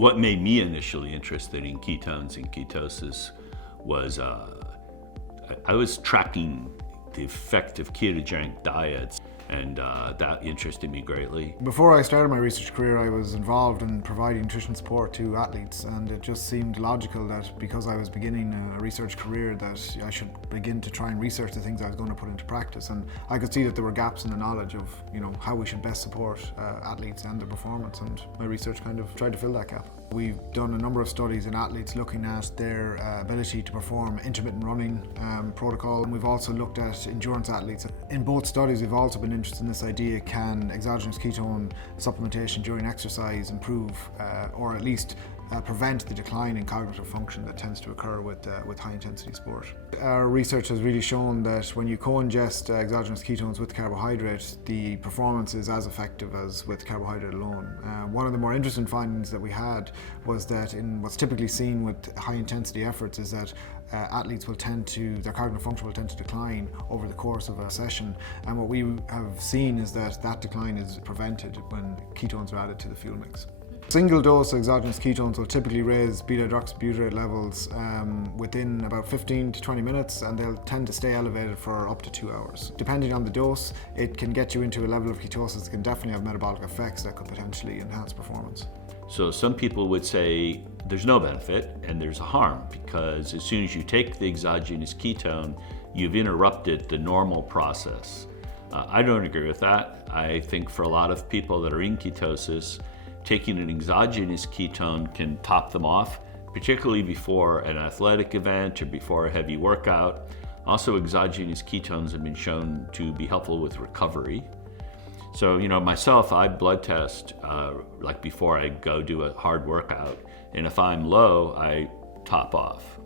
What made me initially interested in ketones and ketosis was I was tracking the effect of ketogenic diets, and that interested me greatly. Before I started my research career, I was involved in providing nutrition support to athletes, and it just seemed logical that because I was beginning a research career that I should begin to try and research the things I was going to put into practice. And I could see that there were gaps in the knowledge of how we should best support athletes and their performance, and my research kind of tried to fill that gap. We've done a number of studies in athletes looking at their ability to perform intermittent running protocol, and we've also looked at endurance athletes. In both studies, we've also been interested in this idea: can exogenous ketone supplementation during exercise improve or at least prevent the decline in cognitive function that tends to occur with high intensity sport. Our research has really shown that when you co-ingest exogenous ketones with carbohydrate, the performance is as effective as with carbohydrate alone. One of the more interesting findings that we had was that in what's typically seen with high intensity efforts is that athletes their cognitive function will tend to decline over the course of a session, and what we have seen is that decline is prevented when ketones are added to the fuel mix. Single dose exogenous ketones will typically raise beta-hydroxybutyrate levels within about 15 to 20 minutes, and they'll tend to stay elevated for up to 2 hours. Depending on the dose, it can get you into a level of ketosis that can definitely have metabolic effects that could potentially enhance performance. So some people would say there's no benefit and there's a harm, because as soon as you take the exogenous ketone, you've interrupted the normal process. I don't agree with that. I think for a lot of people that are in ketosis, taking an exogenous ketone can top them off, particularly before an athletic event or before a heavy workout. Also, exogenous ketones have been shown to be helpful with recovery. So, myself, I blood test like before I go do a hard workout, and if I'm low, I top off.